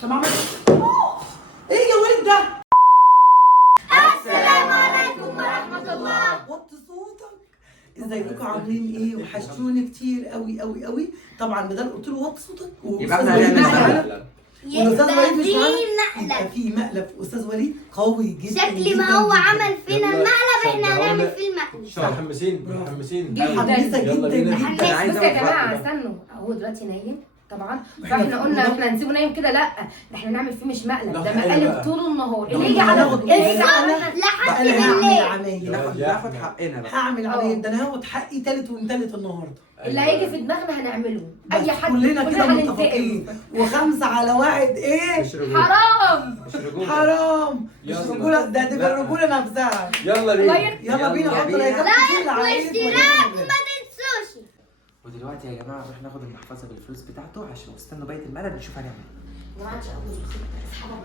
عشان ما عملتش ايه يا ولد ده؟ السلام عليكم ورحمة الله. وطي صوتك. ازيكم عاملين ايه؟ وحشتوني كتير قوي قوي قوي. طبعا بدل قلت له وطي صوتك يبقى احنا هنعمل والاستاذ وليد مش معانا. مقلب. يبقى في مقلب. استاذ وليد قوي جدا. شكل ما هو عمل فينا المقلب احنا هنعمل فيه المقلب. متحمسين متحمسين متحمسه يلا جدا بينا. جدا. أنا عايزة بصوا يا أعرف جماعه بقى. استنوا، هو دلوقتي نايم طبعا، إحنا فاحنا قلنا في احنا هنسيبه نايم كده، لا ده احنا نعمل فيه مش مقلب، ده ده حلو مقلب بقى. طول النهار. ده اللي يجي احنا على هناخد اللي يجي الساعة على لحد انا هعمل بالليل. عمايل. ناخد حقنا بقى. هعمل عمايل. ده انا هاخد حقي تالت ومتالت النهارده. اللي هيجي في دماغنا هنعمله. بس اي حد كلنا كده هننتقم. متفقين. و5 على 1 ايه؟ حرام. حرام. مش يلا. رجوله، ده تبقى الرجوله نفسها. يلا الله بينا. يلا بينا. حطوا لايكات كتير لعائلة واشتراك وليد. وما تنسوش. ودلوقتي يا جماعة نروح ناخد المحفظة بالفلوس بتاعته عشان استنوا بقية الملل نشوف هنعمل ايه. يا جماعه ان شاء الله اصحابها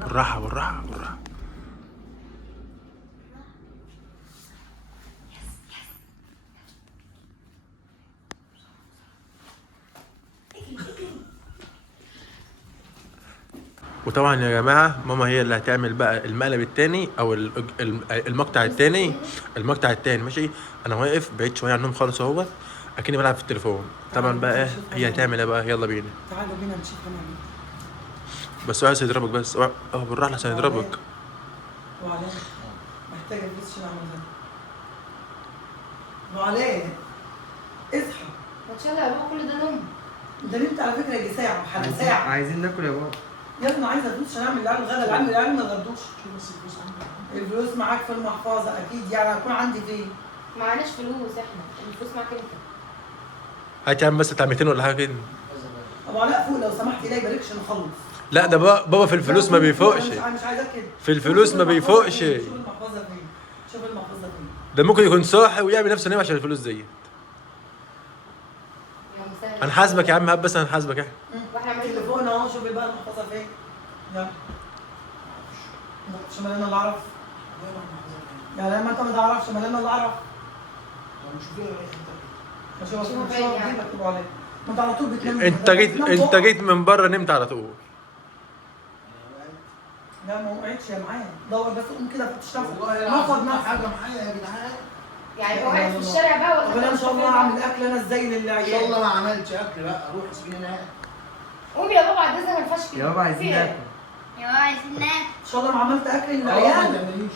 بالراحه. بالراحة بالراحة بالراحة. وطبعا يا جماعة ماما هي اللي هتعمل بقى المقلب التاني او المقطع التاني. المقطع التاني ماشي. انا واقف بعيد شوية عنهم خالص اهوت اكني بلعب في التليفون. طبعا بقى ايه هي هتعمل ايه بقى؟ يلا بينا. تعالوا بينا نشوف هنعمل ايه. بس هو عايز يضربك بس. بالراحة عشان يضربك. وعلاء محتاجه فلوس عشان اعملها. وعلاء اصحى. ما تشيل يا بابا كل ده نوم. انت نمت على فكره يجي ساعه وحاجه ساعه. عايزين ناكل يا بابا. يا ابني عايزه فلوس عشان اعمل العيال الغدا. العيال ما غدوش. الفلوس معاك في المحفظه اكيد. يعني هتكون عندي فين؟ معناش فلوس احنا، الفلوس معاك انت. هات يا عم بس بتاع 200 ولا حاجة كده. ابو علاء فوق لو سمحت. لا يباركش نخلص. لا ده بابا في الفلوس ما بيفوقش. مش عايزاك كده. في الفلوس ما بيفوقش. شوف المحفظه فين. شوف المحفظه فين. ده ممكن يكون صاحي ويعمل نفسه نايم عشان الفلوس دي. يا مسهل. هنحاسبك يا عم. هات بس هنحاسبك احنا. واحنا عمالين تليفون اهو. شوف بقى المحفظه فين. يلا. عشان انا اللي اعرف. يعني ما انت ما تعرفش ما انا اللي اعرف. شوف فين يعني. مكتوب عليه. ما انت على طول بتنام. انت جيت من بره نمت على طول. لا ما وقعتش يا معايا. دور بس قوم كده فتش نفسك. نفض نفسك. حاجه معايا يا جدعان. يعني قاعد في الشارع بقى ولا طب انا ان شاء الله اعمل اكل انا ازاي ان للعيال. شاء الله ما عملتش اكل بقى. روح اسكني انا. قوم يا بابا عد ما ينفعش كده. يا بابا عايزين في إيه؟ ناكل. يا عايزين ناكل. ان شاء الله ما عملت اكل ما للعيال. تعمليش.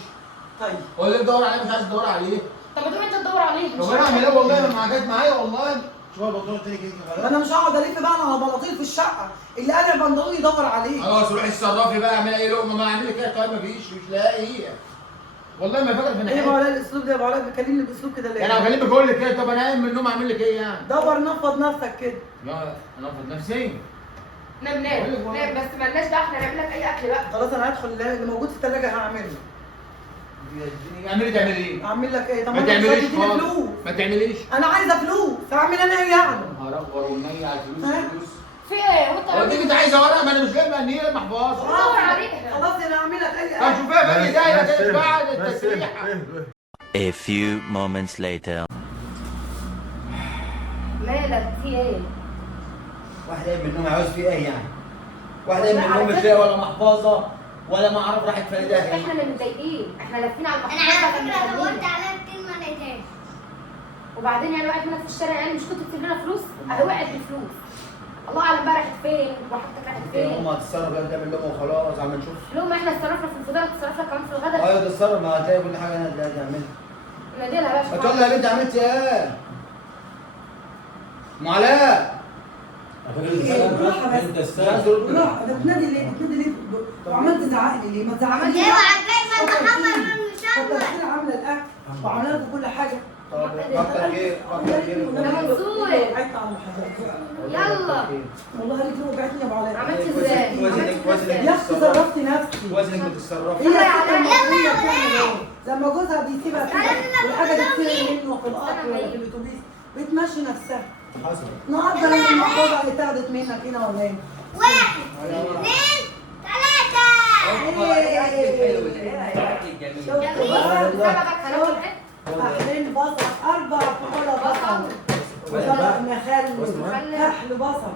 طيب هو اللي بتدور عليه مش عايز تدور عليه. طب ما تقوم انت تدور عليه. طب انا اعمل ايه والله ما جت معايا والله. شوف البنطلون التاني كده. انا مش هقعد الف بقى على بلاطيل في الشقه. اللي قال البنطلون يدور عليه. خلاص روحي اتصرفي بقى. اعملي اي لقمه. ما اعمل لك ايه؟ طيب ما فيش مش لاقي هي. والله ما فاكر في ايه النهايه. يا ابو علاء الاسلوب ده؟ يا ابو علاء بيكلمني باسلوب كده ليه؟ انا بكلمك اقول لك ايه؟ طب انا قايم من النوم اعمل لك ايه يعني؟ دور نفض نفسك كده. لا انا افضل نفسي. نام نام بس مالناش دعوه، احنا نعمل لك اي اكل بقى. خلاص انا هدخل اللي موجود في الثلاجه هعمله. اعملي تعملي ايه؟ اعمل لك ايه؟ طب ما انت مش تعمليش هتديني خالص. فلوس. ما تعمليش. انا عايزه فلوس. هعمل انا ايه يعني؟ نهار اكبر والنية على الفلوس. ها؟ الفلوس. في ايه وانت هو انت عايزه ورق؟ ما انا مش جايبه النية المحفظه. دور عليها. خلاص انا هعمل لك اي طب حاجه. شوفيها بقى ازاي هتدفع بعد التسريحه. A few moments later. مالك في ايه؟ واحد قايم من النوم عاوز فيه ايه يعني؟ واحد قايم من النوم مش لاقي ولا محفظه ولا ما اعرف راحت فين ده. احنا اللي متضايقين، احنا لافين على انا المحفظه على فكره دورت فمش عليها كتير ما لقيتهاش. وبعدين يعني وقعت منك في الشارع، يعني مش كنت بتجيب لنا فلوس؟ اهي وقعت بفلوس. الله اعلم بقى راحت فين وحاجتك راحت فين. هم هتتصرف بقى تعمل لهم وخلاص عم نشوف. لو ما احنا اتصرفنا في الفطار هتتصرف لك كمان في الغداء. ايوه تتصرف ما هتلاقي كل حاجه انا اللي هتعملها. نادي لها ما بقى. تقول لها يا بنتي عملت ايه؟ ام علاء بالراحه بس. بالراحه. بتنادي ليه؟ بتنادي ليه؟ وعمال تزعق لي ليه؟ ما تزعقليش. اوعى تبين ما محمد مش كنت كتير عامله الاكل وعامله لكم كل حاجه. طب كتر خير كتر خير. يا منصور. وقعت على المحاضرات. يلا. والله قالت لي وجعتني يا ابو علاء. عملت ازاي؟ وزنك يا اختي صرفت نفسي. وزنك بتتصرفي. هي كده لما جوزها بيسيبها كده والحاجه بتطير منه في القطر ولا في الاتوبيس بتمشي نفسها. حصل. النهارده لما المحفظه اللي اتاخدت منك هنا ولا ايه؟ 1 2 3. أحلين بصل 4 فحولة بصل وسلق مخلل كحل بصل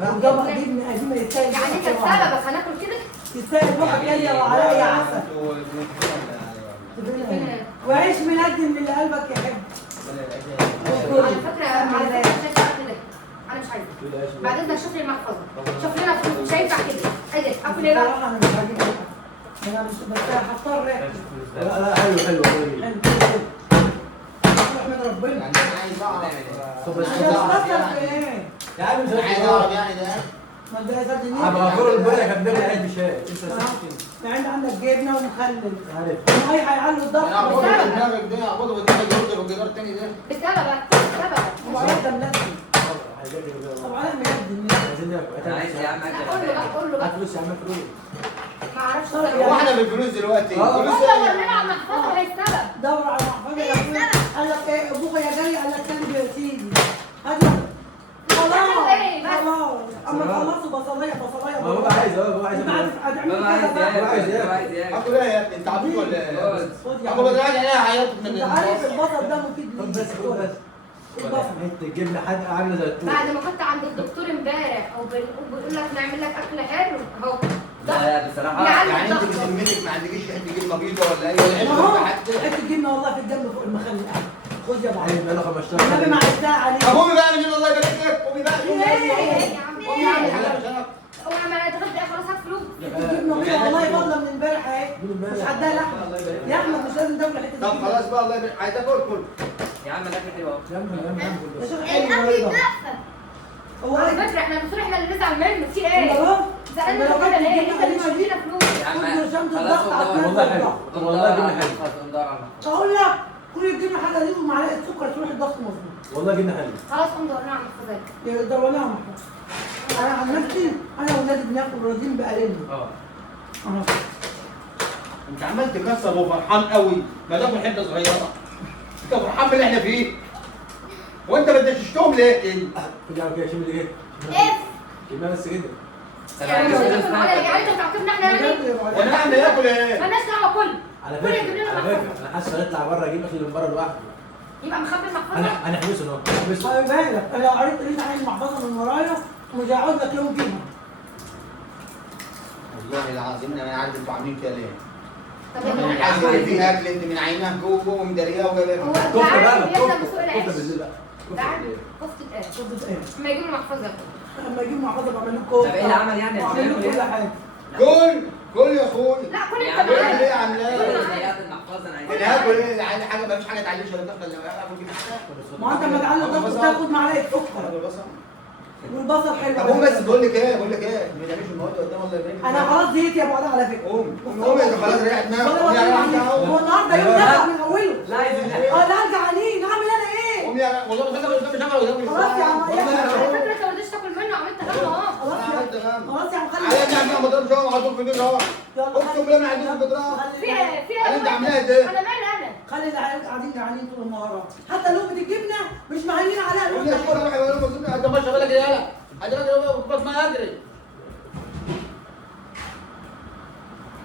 وطبق جبنه قديمه يستاهل يعني انت بسببك هناكل كده؟ يستاهل روحك جايه وعليا عسل وعيش مقدم من اللي قلبك يحب. على فكره انا مش عايزه. بعد اذنك شوف لي المحفظه، شوف لنا فلوس، مش هينفع كده. اجي اكل ايه بقى؟ بصراحه انا مش عاجبني. انا مش بس هختار ريحته. لا حلو حلو احمد ربنا. يعني انا عايز اعرف يا عم مش انا عايز اعرف يعني ده ما ده زاد هبقى اخور البرة كان بيعمل عيد بشاي يعني عندك جبنه ومخلل عارف الميه هيعلوا الضغط انا اعبده بدماغك ده اعبده بدماغك يرد والجدار التاني ده بسببك وبعدين ده ملازم طبعا انا مقدم عايزين ناكل انا عايز يا عم قول له بقى فلوس يا عم فلوس ما اعرفش هو احنا بالفلوس دلوقتي اه. الفلوس والله ورينا على المحفظه وهي السبب. دور على المحفظه يا ابويا قال لك ايه ابوك يا جاي قال لك كلب يا سيدي هات خلاص اما خلصوا بصلايه ما هو عايز هو عايز اكل ايه يا ابني انت عبيط ولا ايه؟ خد يا اكل عم. بدل عليها عيطت من انت عارف البصل ده مفيد خد ليه بس خد بس حته جبنه حادقه عامله زي التوت بعد ما كنت عند الدكتور امبارح وبيقول لك نعمل لك اكل حلو اهو. لا بصراحه يعني انت بذمتك ما عندكيش حته جبنه بيضه ولا ايه؟ ما هو ولا حته حته الجبنه والله في الدم فوق المخلل خد يا عايز بعض بقاله 15 النبي ما عدتها عليك طب قومي بقى من هنا الله يبارك لك قومي بقى ايه يا عم قومي اعمل حاجه عشان هو ما اتغدى خلاص هات فلوس. الجبنه بيضه والله فاضله من امبارح اهي مش هديها لحمه يا احمد مش لازم تاكل حته طب الجبنة. خلاص بقى الله يبارك عايز اكل كل يا عم الاكل حلو اهو. يا عم يا شيخ حلو الاكل النهارده. تحفه. هو على ايه فكره احنا المفروض احنا اللي نزعل منه في ايه؟ خلاص زعلان لو منه كده جبت ليه؟ الجبنة انت اللي مش القديمة دي، مدينا فلوس. يا عم خد برشامة خلاص الضغط على والله الضغط. حلو والله جبنه حلو ندور على المحفظة. اقول لك كل الجبنه حاجه دي ومعلقه سكر تروح الضغط مظبوط والله جبنه حلو خلاص قوم دورنا على المحفظه. يدورناها محمود انا عن نفسي انا واولادي بناكل راضيين بقليلنا اه انت عمال تكسر وفرحان قوي ما تاكل حته صغيره انت فرحان باللي احنا فيه وانت ما تشتهم ليه كده؟ خد يا عم كده شيل اللي جاي اف. كده بس كده يعني مش هتاكل معانا يعني انت بتعاقبنا احنا يعني؟ وانا اعمل اكل ايه؟ مالناش دعوه كل على كل يجيب لنا فكره محفظه انا حاسس هنطلع بره اجيب اكل من بره لوحده يبقى مخبي المحفظه. انا حبيس اهو حبيس خلي بالك انا لو عرفت ان انت عامل محفظه من ورايا مش هقعد لك يوم فيها والله العظيم انا عارف انتوا عاملين كده ليه؟ طب يا يعني حاسس ان في اكل انت من عينها جوه ومداريها هو وجايبها انت كفته بقى عارف يبدا كفته بسوق العيش. كفته بالليل بقى انت عارف كفته ايه؟ شفت ايه لما يجيبوا المحفظه. لما يجيب محفظه بعمل لكم كوره طب ايه اللي عمل يعني بعمل لكم كل حاجه كل يا اخويا لا كل يا انت عم معايا. ليه يا عاملاه؟ زيادة المحفظة انا عايز انا هاكل ايه؟ عايز حاجه ما فيش حاجه تعليش ولا تدخل لو اكل كده ما انت لما تعلي الضغط تاخد معلقه سكر والبصل حلو طب قوم بس بقول لك ايه ما تعملش المواد قدام الله يبارك انا خلاص زهقت يا ابو علاء على فكره قوم انت خلاص ريحت هو النهارده يوم نفع من اوله لا عايز اه لا جعانين اعمل انا ايه قوم يا والله بخليك قدام شغله قدام خلاص يا عم على فكره انت ما رضيتش تاكل منه وعملت غم اهو. خلاص يا عم على انت عاملها مضرب شغل على طول في البيت اهو اقسم بالله ما عنديش بضرب في ايه؟ في ايه؟ انت عاملاها ايه؟ انا مالي انا؟ خلي العيال قاعدين جعانين طول النهار حتى لقمه الجبنه مش مهلين عليها قوم يا شيخ لقمه روح يا ولد انت ما شغالك ايه يالا ادرك بس ما ادري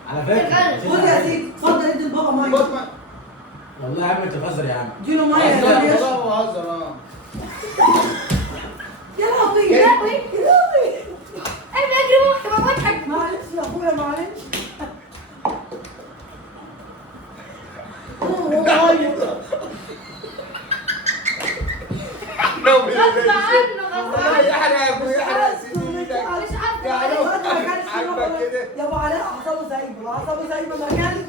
على فكره خد يا سيدي اتفضل ادي لبابا ميه بس ما والله يا عم انت بتهزر يا عم اديله ميه يا سيدي يشرب. والله بهزر يا لهوي يا لهوي يا لهوي انا اجري روحي ما بضحك. معلش يا اخويا معلش غصب عنه غصب عنه. يحرق ويحرق سنينك مش عارفه يعني يا ابو علاء اعصابه زايبه اعصابه زايبه ما كانش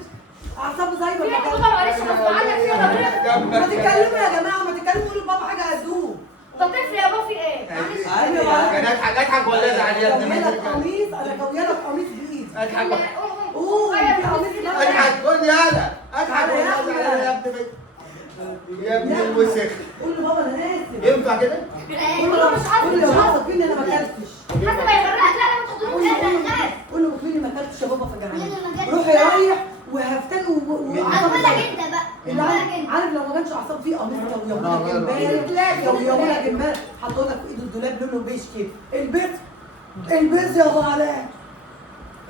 اعصابه زايبه في ما ايه كانش بابا معلش غصب عنك في ايه؟ ما تتكلموا يا جماعه ما تتكلموا قولوا لبابا حاجه هتدوم طب طفل يا بابا في ايه؟ معلش. كان اضحك ولا ازعل يا ابني كويه لك قميص انا كويه لك قميص بايدي اضحك اوه في قميص اضحك قول يالا اضحك ولا ازعل يا ابني يا ابني الوسخ قول له بابا انا اسف ينفع كده؟ قول له مش عارف قول له واثق فيني انا ما اكلتش حتى ما يغرقك لا لا ما تحضروش قول له مني ما اكلتش يا بابا فجعان مني ما أكلتش. روح رايح وهفتني هقول لك انت بقى. اللي عارف لو ما كانش اعصاب فيه قميص لو امبارح لو يومنا امبارح حطوا لك في ايده الدولاب لونه بيج كده البس يا ابو علاء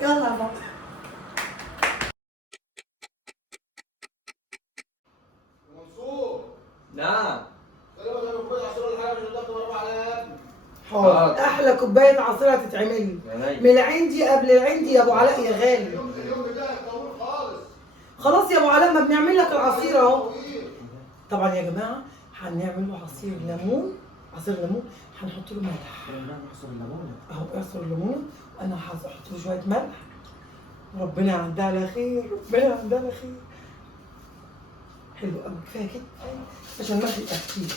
يلا يا بابا منصور نعم سلام عليكم عشان الحاجه اللي ضغط ورا عليها يا ابني حاضر احلى كوبايه عصير هتتعمل من العندي قبل العندي يا ابو علاء يا غالي. خلاص يا ابو علاء ما بنعمل لك العصير اهو. طبعا يا جماعه هنعمل له عصير ليمون، عصير ليمون هنحط له ملح اهو. اعصر الليمون وانا هحط له شويه ملح. ربنا يعدي على خير، ربنا يعدي على خير. حلو قوي كفايه كده عشان الملح يبقى كتير.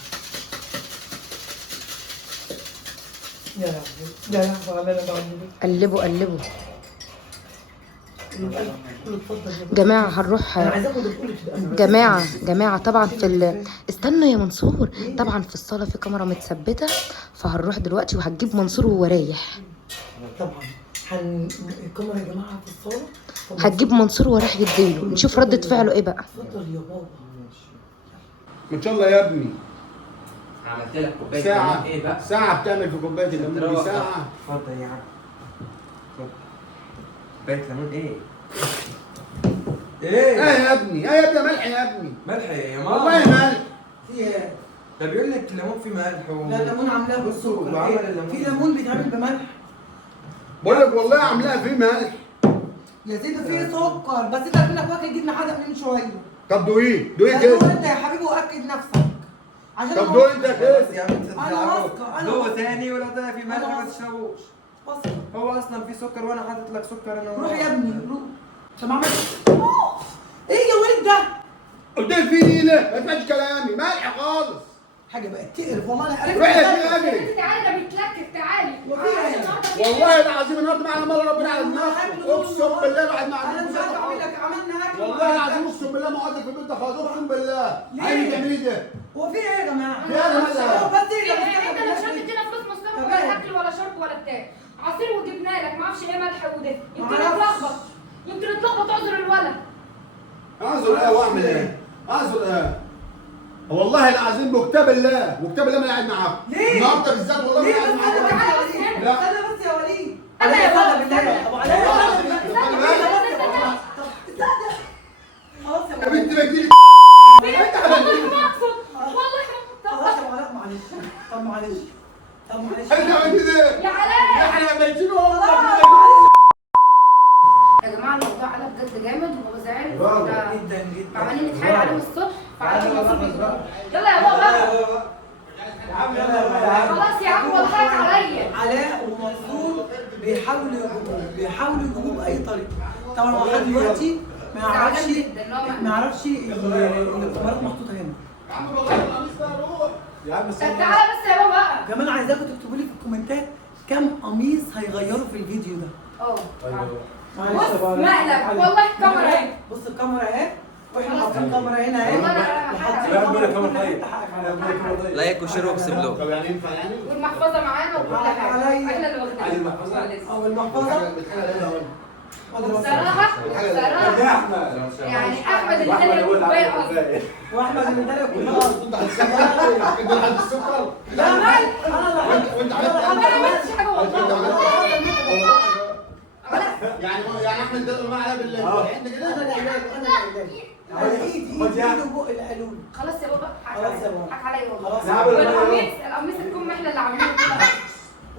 يا لهوي يا لهوي على اللي انا بعمله. قلبوا اتفضل يا جماعة هنروح. انا عايزاكم تقولوا جماعة طبعا استنوا يا منصور. طبعا في الصالة في كاميرا متثبتة، فهنروح دلوقتي وهتجيب منصور وهو رايح. طبعا الكاميرا يا جماعه في الصاله هتجيب منصور وهو رايح يديله، نشوف ردة فعله ايه بقى. اتفضل يا بابا. ما شاء الله يا ابني. عملت لك كوبايه ساعة ليمون. ايه بقى؟ ساعة بتعمل في كوباية الليمون دي ساعة. اتفضل يا عم. كوبايه ليمون ايه؟ ايه يا ابني؟ ايه يا ابني ملح يا ابني؟ ملح يا ماما؟ والله ملح. في ايه؟ ده بيقول لك الليمون فيه ملح لا الليمون عاملاه بالسكر. وعمل الليمون. في ليمون بيتعمل بملح بقول لك والله عاملاها فيه ملح. يا سيدي فيه سكر، بس انت منك واكل جبنه حادق من شويه. طب دوقيه دوقيه دوق كده. انت يا حبيبي واكد نفسك. عشان طب دوق انت كده. بس يا عم انت انا واثقه انا دوق واثقة. تاني ولا ده في ملح أنا ما تشربوش. واثقة. هو اصلا في سكر وانا حاطط لك سكر انا. روح يا ابني روح. عشان ما عملتش ايه يا ولد ده؟ قلت لك فيه نيلة ما سمعتش كلامي ملح خالص. حاجه بقت تقرف والله انا عرفت. روح يا شيخ اجري. تعالي ده بيتلكك تعالي. والله العظيم النهارده معانا مرة ربنا على دماغك. اقسم بالله الواحد ما انا مش عندوش عارفه اعمل لك عملنا اكل. والله العظيم اقسم بالله ما اقعد في البيت ده خالص اقسم بالله. عايز تعملي ده؟ هو في ايه يا جماعه؟ في ايه يا جماعه؟ بس ايه انت مش هتدينا فلوس مصطفى ولا اكل ولا شرب ولا بتاع. عصير وجبنا لك ما اعرفش ايه ملح وده. يمكن اتلخبط. يمكن اتلخبط عذر الولد. اعذر ايه واعمل ايه؟ اعذر ايه؟ والله العظيم بكتاب الله وكتاب الله ما قاعد معاكم. ليه؟ النهارده بالذات والله ما ليه قاعد بس انا معاكم. تعالى بس هنا. لا. استنى بس يا وليد. انا يا بابا بالله ابو علاء. خلاص يا يا بنت بجيلي والله ما اقصد والله خلاص يا علاء معلش. طب معلش. انت عملت ده. يا علاء احنا ميتين يا جماعه الموضوع على بجد جامد وهو زعل. جدا جدا. عمالين نتحايل عليه من الصبح فعلى نصيب. يلا يا بابا خلاص يا عم وضحك عليا. علاء ومنصور بيحاولوا يجيبوه باي طريقه. طبعا هو لحد دلوقتي ما يعرفش الكاميرات محطوطه هنا. طب تعالى بس يا بابا. كمان عايزاكم تكتبوا لي في الكومنتات كم قميص هيغيروا في الفيديو ده. بص مقلب والله الكاميرا اهي. بص الكاميرا اهي واحنا حاطين الكاميرا هنا اهي. والله انا وحاطين الكاميرا لايك وشير واكسب له. طب يعني ينفع يعني؟ والمحفظه معانا وكل حاجه. احنا اللي واخدينها. او المحفظه. بصراحه يعني احمد اللي اداني الكوبايه اصلا. واحمد اللي اداني الكوبايه انت هتسكر؟ انت اللي السكر؟ لا مال انا وانت انا ما عملتش حاجه والله. يعني احمد ده ما عليها بالعند كده؟ انا اللي على ايدي وبق اللي قالوا لي. خلاص يا بابا خلاص يا بابا. حك عليا والله. خلاص. والقميص الكم احنا اللي عاملينه كده.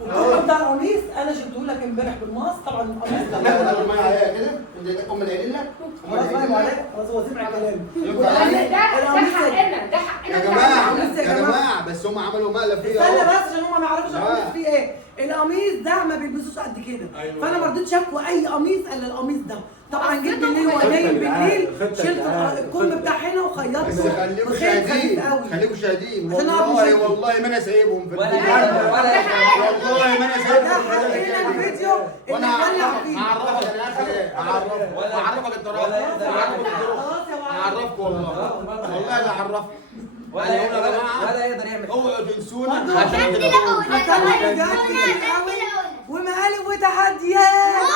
والكم بتاع القميص انا شلته لك امبارح بالمقص. طبعا القميص ده لا ما عليها كده؟ انت ام اللي قايلين لك؟ خلاص فاهم عليك. خلاص هو سمع كلامي. ده حقنا ده حقنا. يا جماعه بس هم عملوا مقلب فيا. استنى بس عشان هم ما يعرفوش القميص فيه ايه. القميص ده ما بيلبسوش قد كده. فانا ما رضيتش اكوى اي قميص الا القميص ده. طبعا جيت بالليل ونايم بالليل شلت الكم بتاع هنا بس وخيطته. خليكم شاهدين خليكم شاهدين والله ما انا سايبهم في الفيديو. والله ما انا سايبهم في حقنا الفيديو وانا اللي هنولع فيه. هعرفك انا اخر ايه هعرفك الطريقه خلاص يا معلم. هعرفك والله اللي هعرفك ولا يقدر يعمل. اوعوا تنسونا برضه عشان كده هتعمل فيديوهات كتير قوي ومقالب وتحديات.